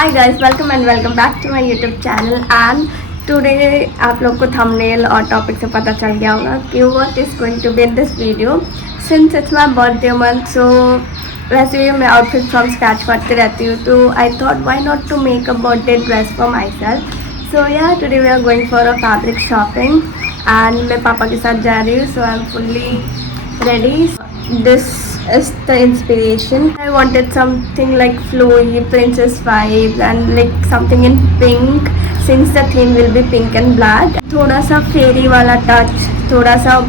Hi guys, welcome and welcome back to my YouTube channel. And today आप लोग को thumbnail और topic से पता चल गया होगा कि what is going to be in this video. Since it's my birthday month, so वैसे भी मैं outfit from scratch करती रहती हूँ, तो I thought why not to make a birthday dress for myself. So yeah, today we are going for a fabric shopping and मैं पापा के साथ जा रही हूँ, so I'm fully ready. This is the inspiration. I wanted something like flowy princess vibes and like something in pink, since the theme will be pink and black. थोड़ा सा fairy वाला touch, थोड़ा सा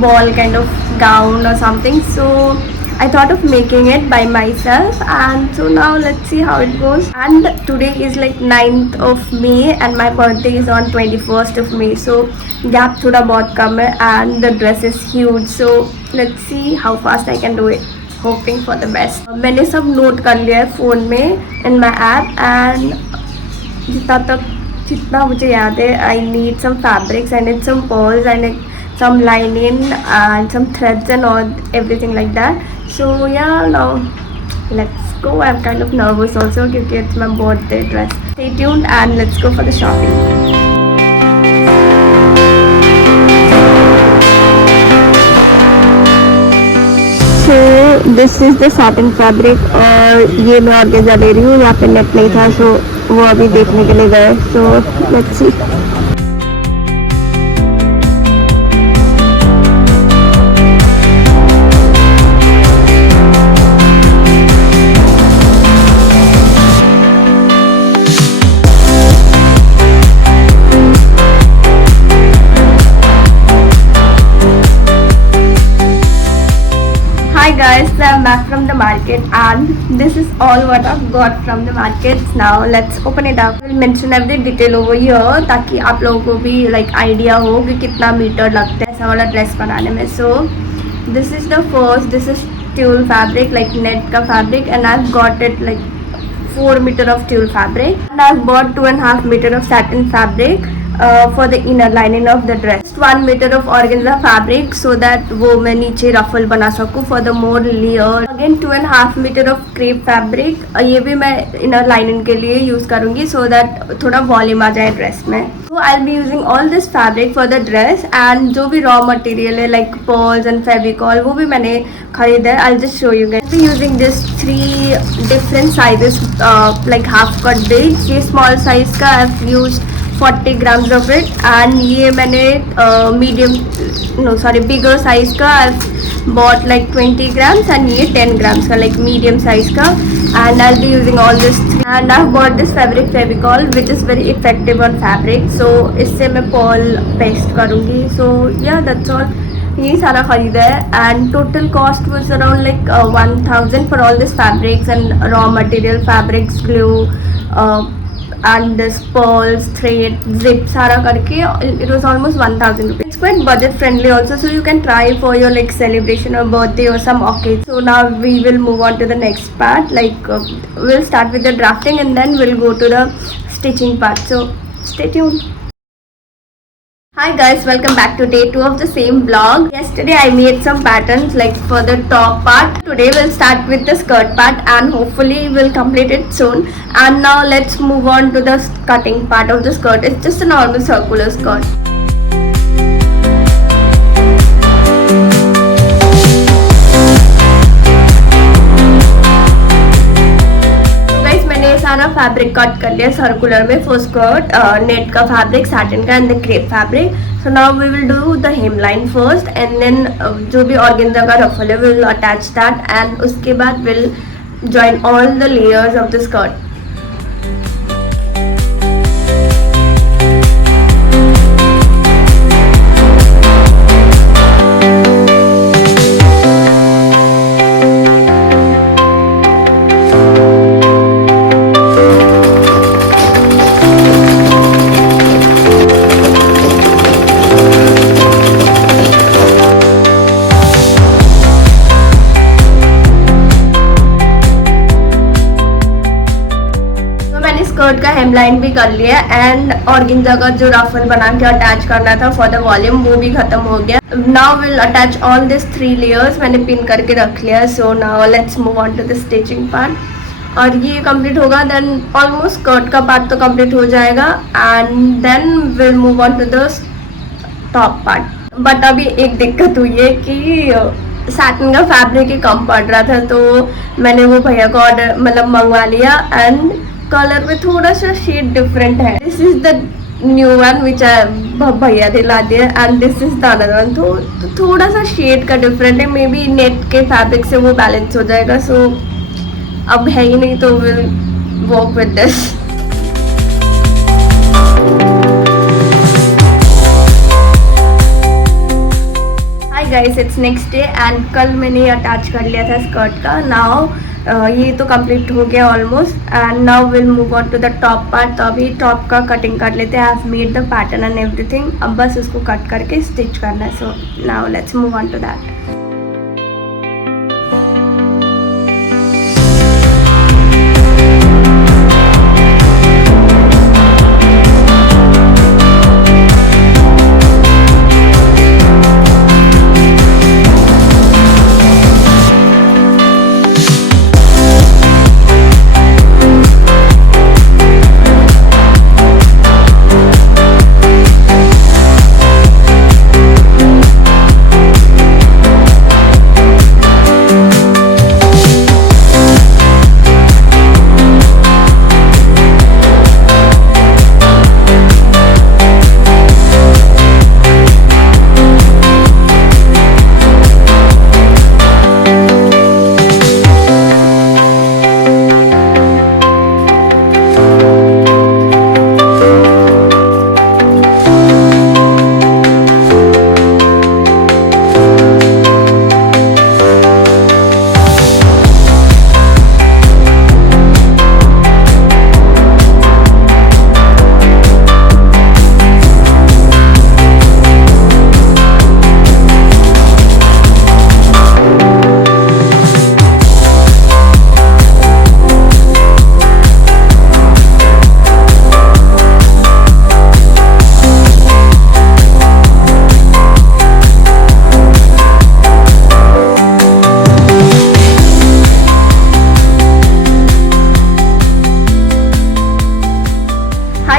ball kind of gown or something. So I thought of making it by myself, and so now let's see how it goes. And today is like 9th of May and my birthday is on 21st of May, so gap थोड़ा बहुत कम है and the dress is huge, so let's see how fast I can do it. Hoping for the best. मैंने सब नोट कर लिया है फ़ोन में in my app, and जितना मुझे याद है I need some fabrics, I need some pearls, I need some lining and some threads and all everything like that. So yeah, now let's go. I'm kind of nervous also because it's my birthday dress. Stay tuned and let's go for the shopping. So this is the satin fabric और ये मैं ऑर्गेन्जा ले रही हूँ. यहाँ पे नेट नहीं था, so वो अभी देखने के लिए गए. So let's see. Hi guys, so I'm back from the market and this is all what I've got from the market. Now let's open it up. I'll mention every detail over here ताकि आप लोगों को भी like idea हो कि कितना मीटर लगता है ऐसा वाला ड्रेस बनाने में. So this is the first. This is tulle fabric, like net का fabric, and I've got it like 4 meter of tulle fabric, and I've bought 2.5 meter of satin fabric for the inner lining of the dress. 1 meter of organza fabric so that वो मैं नीचे ruffle बना सकूँ for the more layer. Again 2.5 meter of crepe fabric. ये भी मैं inner lining के लिए use करूँगी so that थोड़ा volume आ जाए dress में. So I'll be using all this fabric for the dress, and जो भी raw material है like pearls and fevicol वो भी मैंने खरीदा है. I'll just show you guys. I'll be using this 3 different sizes like half cut beads. ये small size का I've used 40 grams of it, and ये मैंने bigger size का I've bought like 20 grams, and ये 10 grams का like medium size का. And I'll be using all this and I've bought this fabric fevicol which is very effective on fabric, so इससे मैं pearl paste करूँगी. So yeah, that's all. ये सारा खरीदा है and total cost was around like 1000 for all these fabrics and raw material, fabrics, glue, and this pearls, thread, zip सारा करके it was almost 1000 rupees. It's quite budget friendly also, so you can try for your like celebration or birthday or some occasion. So now we will move on to the next part, like we'll start with the drafting and then we'll go to the stitching part, so stay tuned. Hi guys, welcome back to day 2 of the same vlog. Yesterday I made some patterns like for the top part. Today we'll start with the skirt part and hopefully we'll complete it soon. And now let's move on to the cutting part of the skirt. It's just a normal circular skirt. सारा fabric cut कर लिया circular में for skirt. Net का fabric, satin का and the crepe fabric. So now we will do the hem line first and then जो भी ऑर्गेन्जा का रफल है विल अटैच दैट, एंड उसके बाद will join all the layers of the skirt. Skirt का हेमलाइन भी कर लिया एंड ऑर्गेन्जा का जो रफल बना के अटैच करना था फॉर द वॉल्यूम वो भी खत्म हो गया. Now will attach all this 3 layers. मैंने पिन करके रख लिया. So now let's move on to the stitching part. और ये कंप्लीट होगा देन ऑलमोस्ट स्कर्ट का पार्ट तो कंप्लीट हो जाएगा and then will move on to the top part. But अभी एक दिक्कत हुई है कि सैटिन का फैब्रिक ही कम पड़ रहा था, तो मैंने वो भैया को ऑर्डर मतलब मंगवा लिया एंड कलर में थोड़ा सा शेड डिफरेंट है। This is the new one which भैया दिला दिया and this is the other one. तो थोड़ा सा शेड का डिफरेंट है, मे बी नेट के फैब्रिक से वो बैलेंस हो जाएगा। सो अब है ही नहीं तो will work with this. Hi guys, it's next day and कल मैंने अटैच कर लिया था स्कर्ट का। नाउ ये तो कंप्लीट हो गया almost and now will move on to the top part. तो अभी टॉप का कटिंग कर लेते हैं। I have made the pattern and everything, अब बस उसको कट करके स्टिच करना है। So now let's move on to that.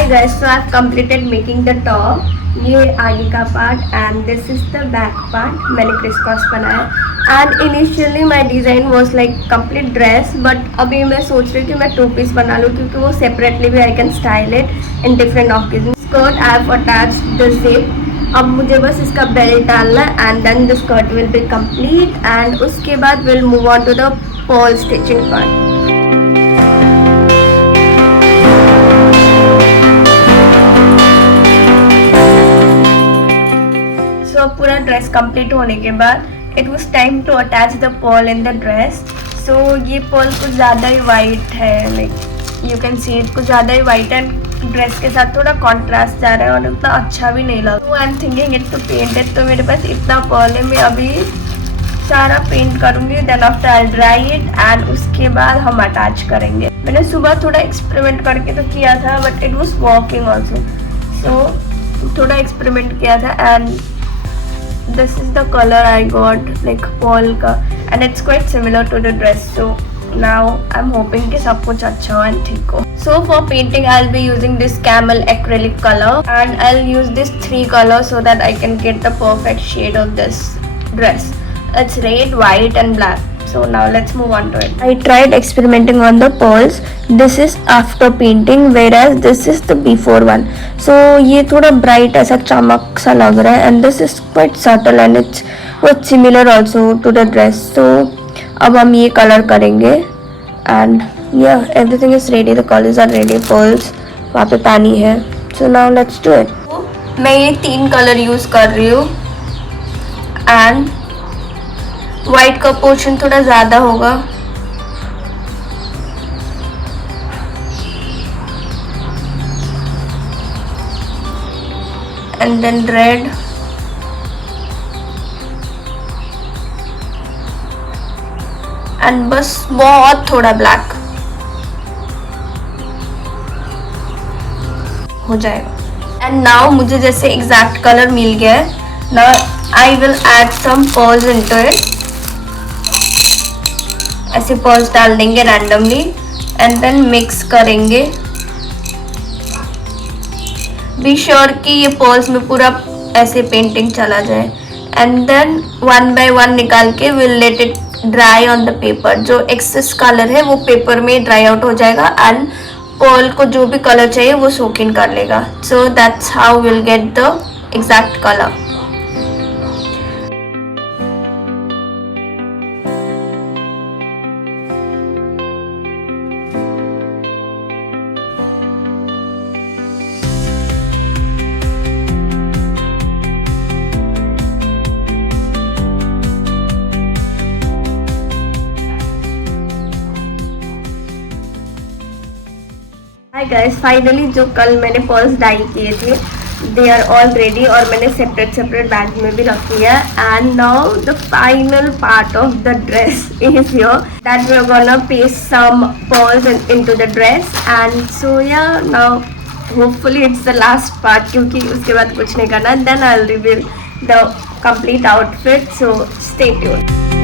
guys, so I've completed making the top. ये आगे का part and this is the back part मैंने क्रिस क्रॉस बनाया। And initially my design was like complete dress, but अभी मैं सोच रही हूँ कि मैं 2 पीस बना लूँ क्योंकि वो सेपरेटली भी I can style it in different occasion. Skirt I have attached the zip, अब मुझे बस इसका बेल्ट डालना and then the skirt will be complete and उसके बाद will move on to the pearl stitching part. पूरा dress complete होने के बाद it was time to attach the pearl in the dress. So ये पर्ल कुछ ज़्यादा ही वाइट है, like you can see it कुछ ज़्यादा ही वाइट एंड ड्रेस के साथ थोड़ा कॉन्ट्रास्ट जा रहा है और उतना अच्छा भी नहीं लगा। तो I am thinking it to paint it. तो मेरे पास इतना पर्ल है, मैं अभी सारा पेंट करूँगी, then after I dry it and उसके बाद हम अटैच करेंगे। मैंने सुबह थोड़ा एक्सपेरिमेंट करके तो किया था but it was working also, so थोड़ा एक्सपेरिमेंट किया था and this is the color I got, like pearl का, and it's quite similar to the dress. So now I'm hoping कि सब कुछ अच्छा हो and ठीक हो. So for painting I'll be using this camel acrylic color and I'll use this 3 colors so that I can get the perfect shade of this dress. It's red, white and black. So now let's move on to it. I tried experimenting on the pearls. This is after painting whereas this is the before one. So ये थोड़ा bright ऐसा चमक सा लग रहा है and this is quite subtle and it's quite similar also to the dress. So अब हम ये color करेंगे and yeah, everything is ready. The colors are ready. Pearls वहाँ पे पानी है. So now let's do it. मैं ये 3 color use कर रही हूँ and वाइट का पोर्शन थोड़ा ज़्यादा होगा एंड देन रेड एंड बस बहुत थोड़ा ब्लैक हो जाएगा। एंड नाउ मुझे जैसे एग्जैक्ट कलर मिल गया है, now I will add some pearls into it. ऐसे पर्ल्स डाल देंगे रैंडमली एंड देन मिक्स करेंगे। बी श्योर कि ये पर्ल्स में पूरा ऐसे पेंटिंग चला जाए and then one by one निकाल के will let it dry on the paper. जो एक्सेस कलर है वो पेपर में ड्राई आउट हो जाएगा एंड पर्ल को जो भी कलर चाहिए वो सोक इन कर लेगा। So that's how will get the exact colour. Hi guys, finally जो कल मैंने पर्ल्स डाई किए थे दे आर ऑल रेडी और मैंने सेपरेट बैग में भी रखी है। And now the final part of the dress is here that we are gonna paste some pearls into the dress and so yeah now hopefully it's the last part क्योंकि उसके बाद कुछ नहीं करना। Then I will reveal the complete outfit, so stay tuned.